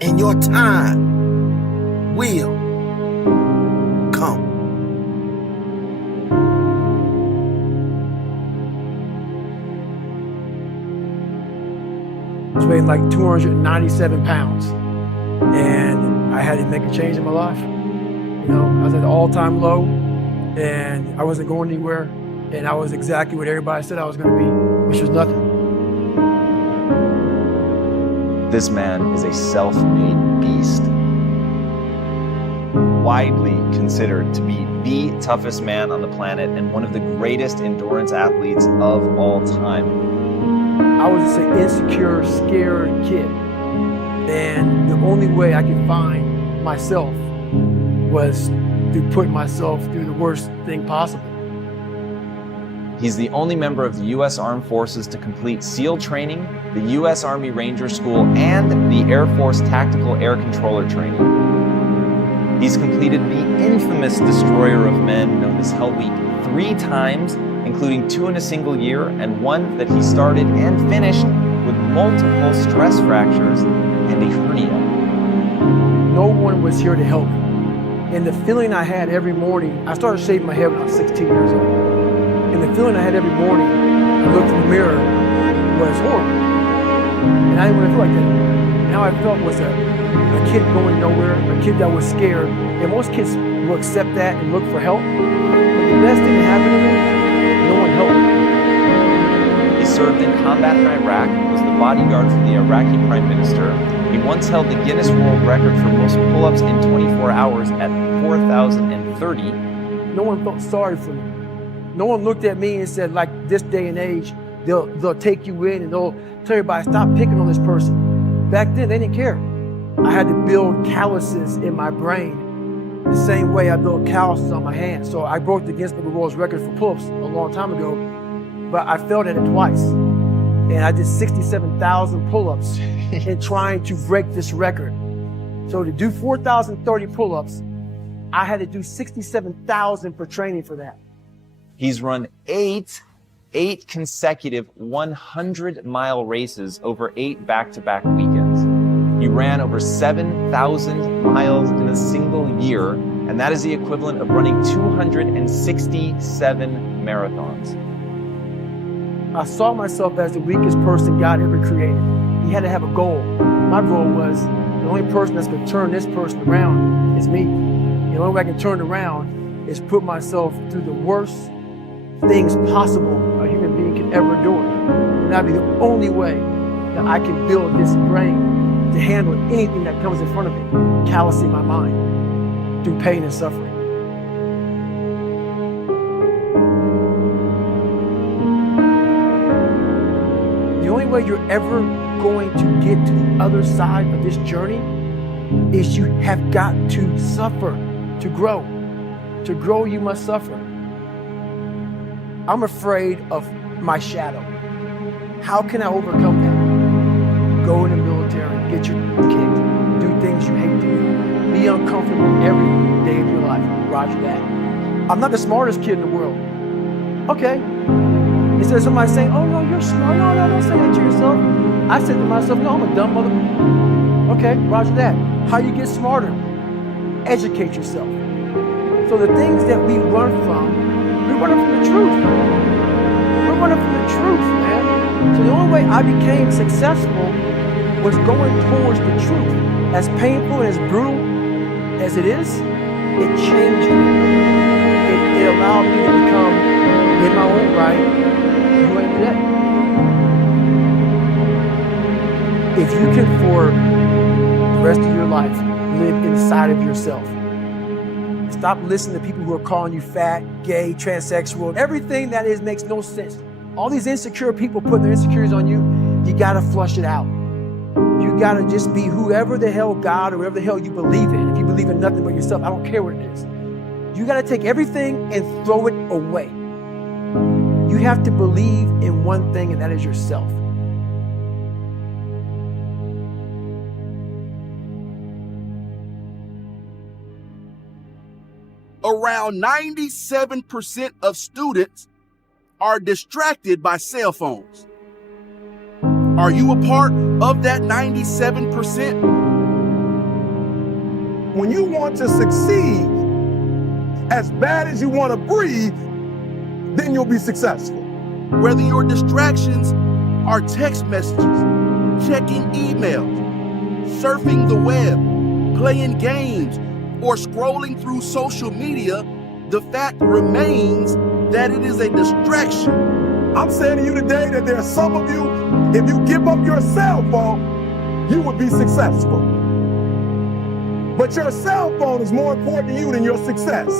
and your time will come. I was weighing like 297 pounds, and I had to make a change in my life. You know, I was at an all-time low, and I wasn't going anywhere, and I was exactly what everybody said I was going to be, which was nothing. This man is a self-made beast, widely considered to be the toughest man on the planet and one of the greatest endurance athletes of all time. I was just an insecure, scared kid, and the only way I could find myself was to put myself through the worst thing possible. He's the only member of the U.S. Armed Forces to complete SEAL training, the U.S. Army Ranger School, and the Air Force Tactical Air Controller training. He's completed the infamous destroyer of men known as Hell Week 3 times, including 2 in a single year, and 1 that he started and finished with multiple stress fractures and a hernia. No one was here to help me. And the feeling I had every morning, I started shaving my head when I was 16 years old. And the feeling I had every morning, I looked in the mirror, was horrible. And I didn't want to feel like that anymore. And how I felt was a kid going nowhere, a kid that was scared. And most kids will accept that and look for help. But the best thing that happened to me, no one helped me. He served in combat in Iraq, was the bodyguard for the Iraqi Prime Minister. He once held the Guinness World Record for most pull-ups in 24 hours at 4,030. No one felt sorry for me. No one looked at me and said, like this day and age, they'll take you in and they'll tell everybody, stop picking on this person. Back then, they didn't care. I had to build calluses in my brain the same way I built calluses on my hands. So I broke the Guinness World Record for pull-ups a long time ago, but I failed at it twice. And I did 67,000 pull-ups in trying to break this record. So to do 4,030 pull-ups, I had to do 67,000 for training for that. He's run eight consecutive 100-mile races over 8 back-to-back weekends. He ran over 7,000 miles in a single year, and that is the equivalent of running 267 marathons. I saw myself as the weakest person God ever created. He had to have a goal. My goal was the only person that's going to turn this person around is me. The only way I can turn it around is put myself through the worst things possible a human being can ever endure. And that'd be the only way that I can build this brain to handle anything that comes in front of it, callousing my mind through pain and suffering. The only way you're ever going to get to the other side of this journey is you have got to suffer to grow. To grow, you must suffer. I'm afraid of my shadow. How can I overcome that? Go in the military, get your kicked, do things you hate to do. Be uncomfortable every day of your life. Roger that. I'm not the smartest kid in the world. Okay. Instead of somebody saying, oh no, you're smart. No, don't say that to yourself. I said to myself, no, I'm a dumb mother. Okay, roger that. How you get smarter? Educate yourself. So the things that we run from the truth. We're running from the truth, man. So the only way I became successful was going towards the truth. As painful and as brutal as it is, it changed me. It allowed me to become, in my own right, who I am today. If you can, for the rest of your life, live inside of yourself, stop listening to people who are calling you fat, gay, transsexual, and everything that is makes no sense. All these insecure people putting their insecurities on you, you gotta flush it out. You gotta just be whoever the hell God or whatever the hell you believe in. If you believe in nothing but yourself, I don't care what it is. You gotta take everything and throw it away. You have to believe in one thing, and that is yourself. Around 97% of students are distracted by cell phones. Are you a part of that 97%? when you want to succeed as bad as you want to breathe, then you'll be successful. Whether your distractions are text messages, checking emails, surfing the web, playing games, or scrolling through social media, the fact remains that it is a distraction. I'm saying to you today that there are some of you, if you give up your cell phone, you would be successful. But your cell phone is more important to you than your success.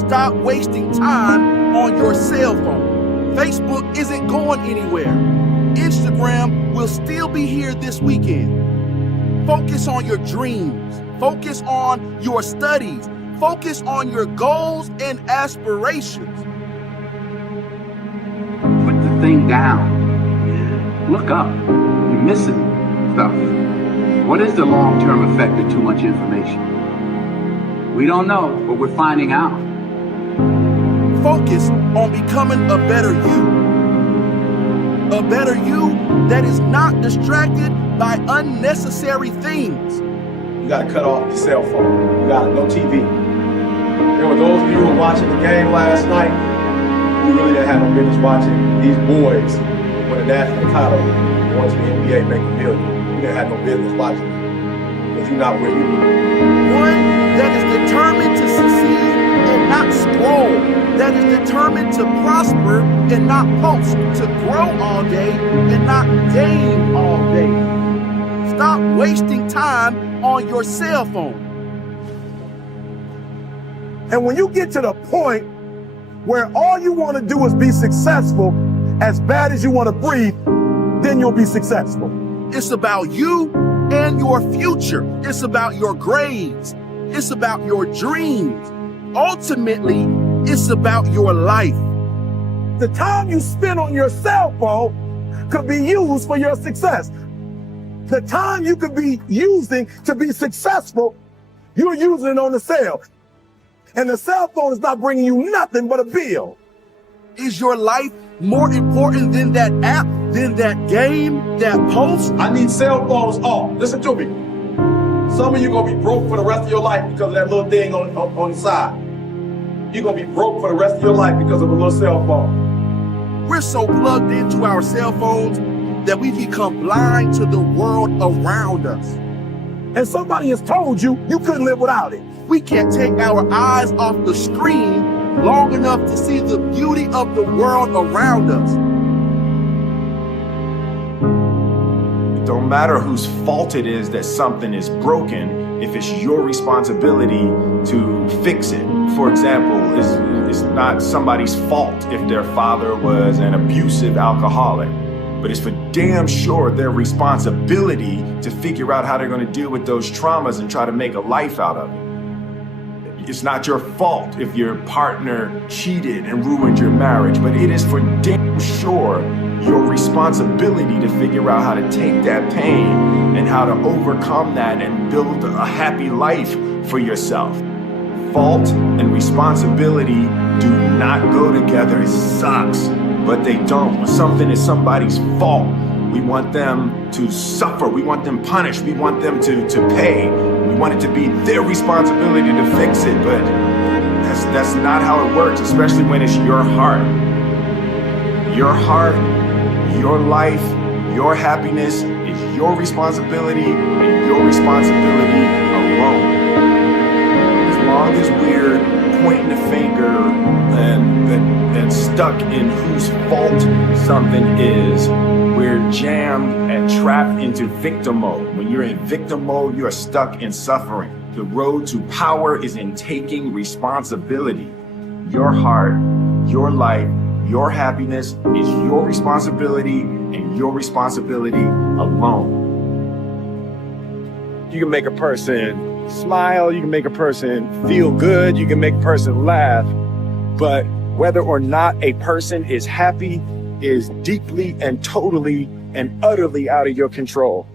Stop wasting time on your cell phone. Facebook isn't going anywhere. Instagram will still be here this weekend. Focus on your dreams. Focus on your studies. Focus on your goals and aspirations. Put the thing down. Look up. You're missing stuff. What is the long-term effect of too much information? We don't know, but we're finding out. Focus on becoming a better you. A better you that is not distracted by unnecessary things. You gotta cut off the cell phone. You gotta no TV. There were those of you who were watching the game last night who really didn't have no business watching these boys win a national title, going to the NBA, make $1 million. You didn't have no business watching it because you're not where you need. One that is determined to succeed and not scroll. That is determined to prosper and not post. To grow all day and not game all day. Stop wasting time on your cell phone. And when you get to the point where all you want to do is be successful, as bad as you want to breathe, then you'll be successful. It's about you and your future. It's about your grades. It's about your dreams. Ultimately, it's about your life. The time you spend on your cell phone could be used for your success. The time you could be using to be successful, you're using it on the cell. And the cell phone is not bringing you nothing but a bill. Is your life more important than that app, than that game, that post? I need cell phones off. Listen to me. Some of you gonna be broke for the rest of your life because of that little thing on the side. You're gonna be broke for the rest of your life because of a little cell phone. We're so plugged into our cell phones that we become blind to the world around us. And somebody has told you you couldn't live without it. We can't take our eyes off the screen long enough to see the beauty of the world around us. It don't matter whose fault it is that something is broken if it's your responsibility to fix it. For example, it's not somebody's fault if their father was an abusive alcoholic, but it's for damn sure their responsibility to figure out how they're going to deal with those traumas and try to make a life out of it. It's not your fault if your partner cheated and ruined your marriage, but it is for damn sure your responsibility to figure out how to take that pain and how to overcome that and build a happy life for yourself. Fault and responsibility do not go together. It sucks, but they don't. When something is somebody's fault, we want them to suffer. We want them punished. We want them to pay. We want it to be their responsibility to fix it, but that's not how it works, especially when it's your heart. Your heart, your life, your happiness is your responsibility and your responsibility alone. As long as we're pointing the finger and stuck in whose fault something is, we're jammed and trapped into victim mode. When you're in victim mode, you are stuck in suffering. The road to power is in taking responsibility. Your heart, your life, your happiness is your responsibility and your responsibility alone. You can make a person smile, you can make a person feel good, you can make a person laugh, but whether or not a person is happy is deeply and totally and utterly out of your control.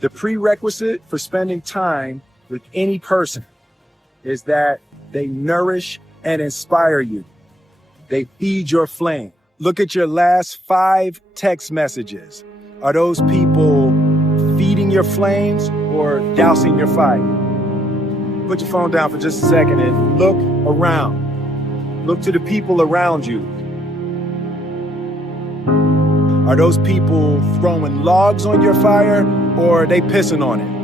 The prerequisite for spending time with any person is that they nourish and inspire you. They feed your flame. Look at your last 5 text messages. Are those people feeding fanning your flames or dousing your fire? Put your phone down for just a second and look around. Look to the people around you. Are those people throwing logs on your fire or are they pissing on it?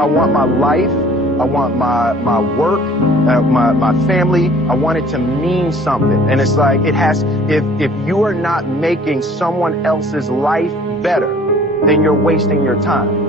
I want my life, I want my work, my family, I want it to mean something. And it's like, if you are not making someone else's life better, then you're wasting your time.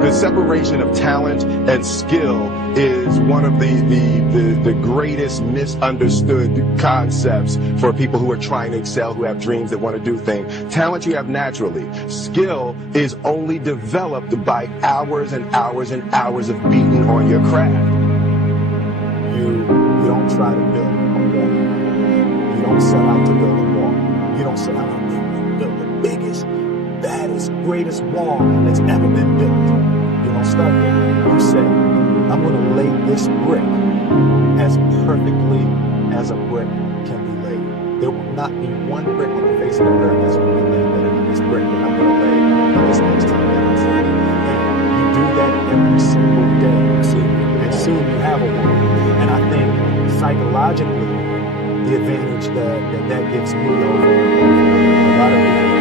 The separation of talent and skill is one of the greatest misunderstood concepts for people who are trying to excel, who have dreams that want to do things. Talent you have naturally. Skill is only developed by hours and hours and hours of beating on your craft. You don't try to build a wall. You don't set out to build a wall. You don't set out to build the biggest, baddest, greatest wall that's ever been built. You don't start there. You say, I'm going to lay this brick as perfectly as a brick can be laid. There will not be one brick on the face of the earth that's going to be laid better than this brick that I'm going to lay on this next time that I'm saying. And you do that every single day. And soon you have a wall. And I think psychologically, the advantage that gives me over a lot of people,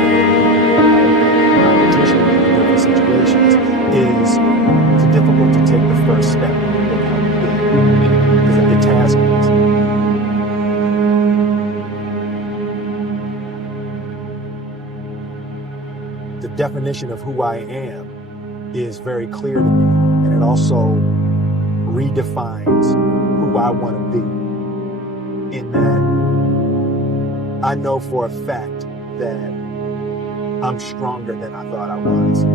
competition in different situations, is it's difficult to take the first step because of the task is. The definition of who I am is very clear to me, and it also redefines who I want to be. In that I know for a fact that I'm stronger than I thought I was.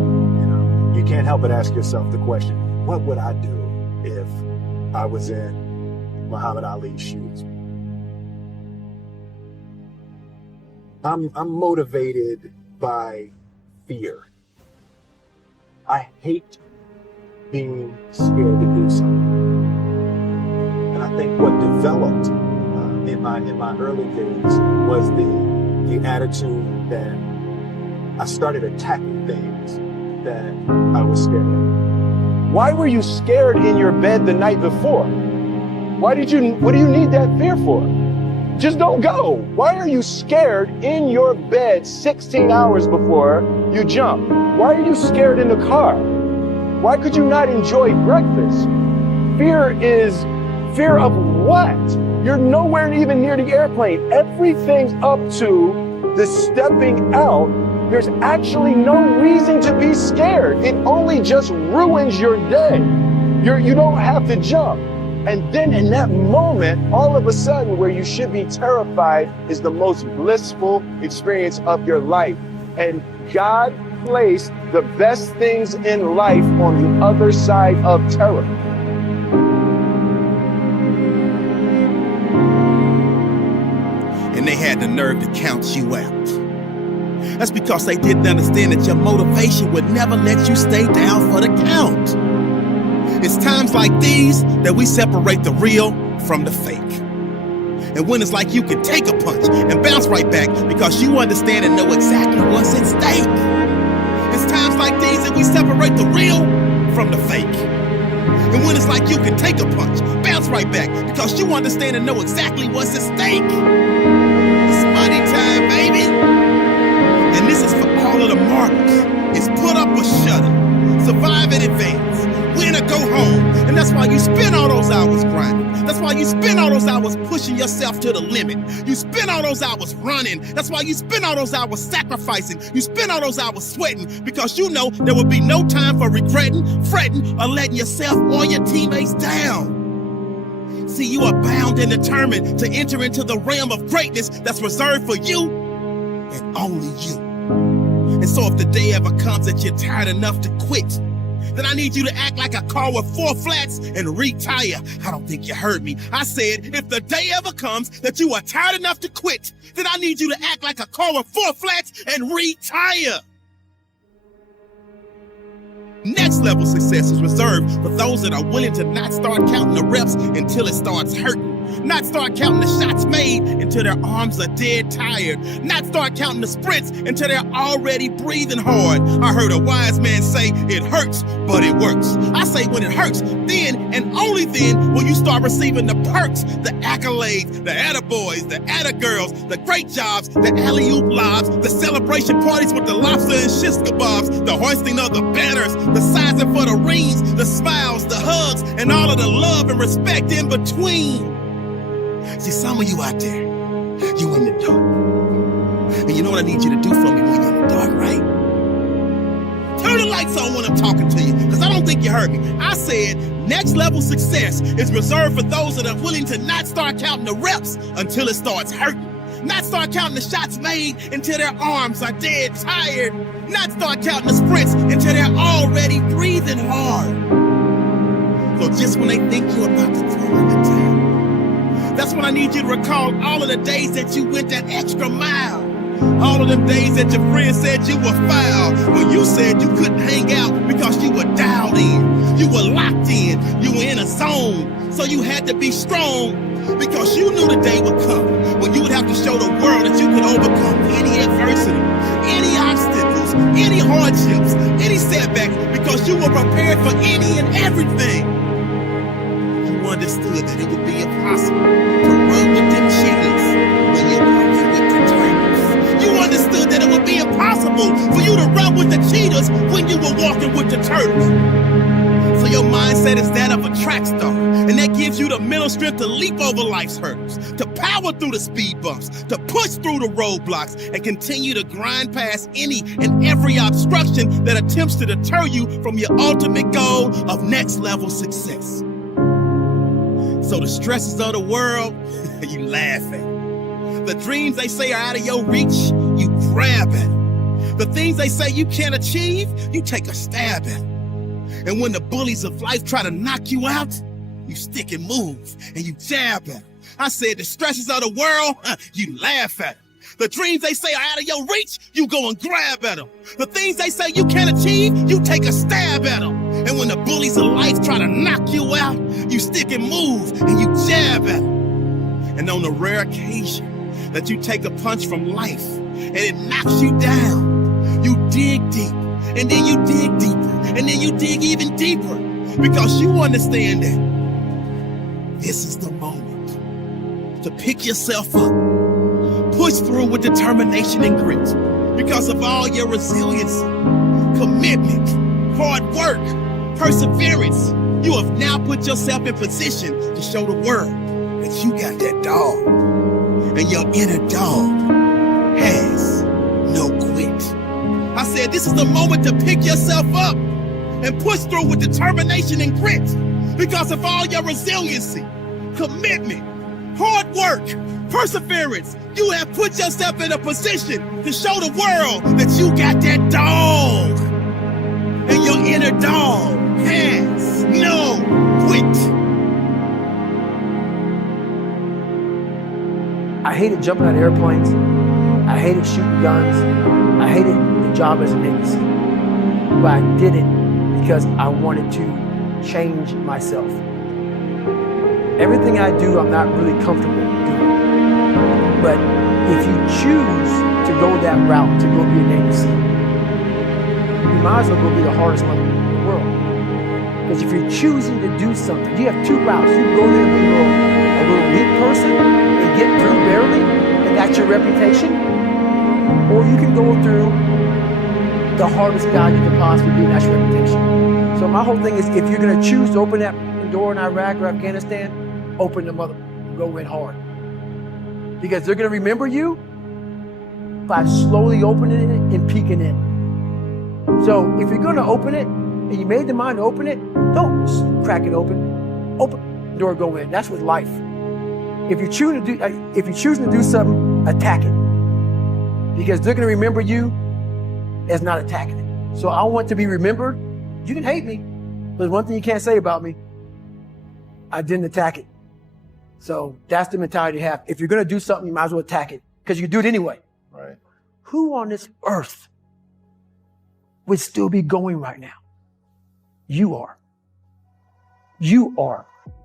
You can't help but ask yourself the question, what would I do if I was in Muhammad Ali's shoes? I'm motivated by fear. I hate being scared to do something. And I think what developed in my early days was the attitude that I started attacking things that I was scared of. Why were you scared in your bed the night before? What do you need that fear for? Just don't go. Why are you scared in your bed 16 hours before you jump? Why are you scared in the car? Why could you not enjoy breakfast? Fear of what? You're nowhere even near the airplane. Everything's up to the stepping out. There's actually no reason to be scared. It only just ruins your day. You don't have to jump. And then in that moment, all of a sudden, where you should be terrified is the most blissful experience of your life. And God placed the best things in life on the other side of terror. And they had the nerve to count you out. That's because they didn't understand that your motivation would never let you stay down for the count. It's times like these that we separate the real from the fake. And when it's like you can take a punch and bounce right back because you understand and know exactly what's at stake. It's times like these that we separate the real from the fake. And when it's like you can take a punch, bounce right back because you understand and know exactly what's at stake. It's money time, baby. And this is for all of the martyrs. It's put up or shut up, survive in advance, win or go home. And that's why you spend all those hours grinding. That's why you spend all those hours pushing yourself to the limit. You spend all those hours running. That's why you spend all those hours sacrificing. You spend all those hours sweating because you know there will be no time for regretting, fretting, or letting yourself or your teammates down. See, you are bound and determined to enter into the realm of greatness that's reserved for you and only you. And so if the day ever comes that you're tired enough to quit, then I need you to act like a car with 4 flats and retire. I don't think you heard me. I said, if the day ever comes that you are tired enough to quit, then I need you to act like a car with 4 flats and retire. Next level success is reserved for those that are willing to not start counting the reps until it starts hurting. Not start counting the shots made until their arms are dead tired. Not start counting the sprints until they're already breathing hard. I heard a wise man say, it hurts, but it works. I say when it hurts, then and only then will you start receiving the perks, the accolades, the attaboys, the attagirls, the great jobs, the alley-oop lobs, the celebration parties with the lobster and shish kebabs, the hoisting of the banners, the sizing for the rings, the smiles, the hugs, and all of the love and respect in between. See, some of you out there, you in the dark. And you know what I need you to do for me when you're in the dark, right? Turn the lights on when I'm talking to you, because I don't think you heard me. I said next level success is reserved for those that are willing to not start counting the reps until it starts hurting. Not start counting the shots made until their arms are dead tired. Not start counting the sprints until they're already breathing hard. So just when they think you're about to throw in the towel, that's when I need you to recall all of the days that you went that extra mile. All of them days that your friends said you were foul, when you said you couldn't hang out because you were dialed in, you were locked in, you were in a zone, so you had to be strong because you knew the day would come when you would have to show the world that you could overcome any adversity, any obstacles, any hardships, any setbacks, because you were prepared for any and everything. You understood that it would be impossible to run with them cheetahs when you're walking with the turtles. You understood that it would be impossible for you to run with the cheetahs when you were walking with the turtles. So your mindset is that of a track star, and that gives you the mental strength to leap over life's hurdles, to power through the speed bumps, to push through the roadblocks, and continue to grind past any and every obstruction that attempts to deter you from your ultimate goal of next level success. So the stresses of the world, you laugh at. The dreams they say are out of your reach, you grab at. The things they say you can't achieve, you take a stab at. And when the bullies of life try to knock you out, you stick and move and you jab at. I said the stresses of the world, you laugh at. The dreams they say are out of your reach, you go and grab at them. The things they say you can't achieve, you take a stab at them. And when the bullies of life try to knock you out, you stick and move and you jab at them. And on the rare occasion that you take a punch from life and it knocks you down, you dig deep, and then you dig deeper, and then you dig even deeper, because you understand that this is the moment to pick yourself up, push through with determination and grit, because of all your resilience, commitment, hard work, perseverance. You have now put yourself in position to show the world that you got that dog, and your inner dog has no quit. I said this is the moment to pick yourself up and push through with determination and grit, because of all your resiliency, commitment, hard work, perseverance. You have put yourself in a position to show the world that you got that dog, and your inner dog has no quit. I hated jumping out of airplanes. I hated shooting guns. I hated the job as a Navy SEAL. But I did it because I wanted to change myself. Everything I do, I'm not really comfortable doing. But if you choose to go that route, to go be a Navy SEAL, you might as well go be the hardest mother in the world. Because if you're choosing to do something, you have two routes. You can go there and be a little weak person and get through barely, and that's your reputation. Or you can go through the hardest guy you can possibly be, and that's your reputation. So my whole thing is, if you're gonna choose to open that door in Iraq or Afghanistan, open the mother, go in hard. Because they're gonna remember you by slowly opening it and peeking in. So if you're gonna open it, and you made the mind to open it, don't just crack it open. Open the door, go in. That's with life. If you're choosing to do something, attack it. Because they're gonna remember you as not attacking it. So I want to be remembered. You can hate me, but there's one thing you can't say about me. I didn't attack it. So that's the mentality to have. If you're gonna do something, you might as well attack it, because you can do it anyway. Right. Who on this earth would still be going right now? You are. You are.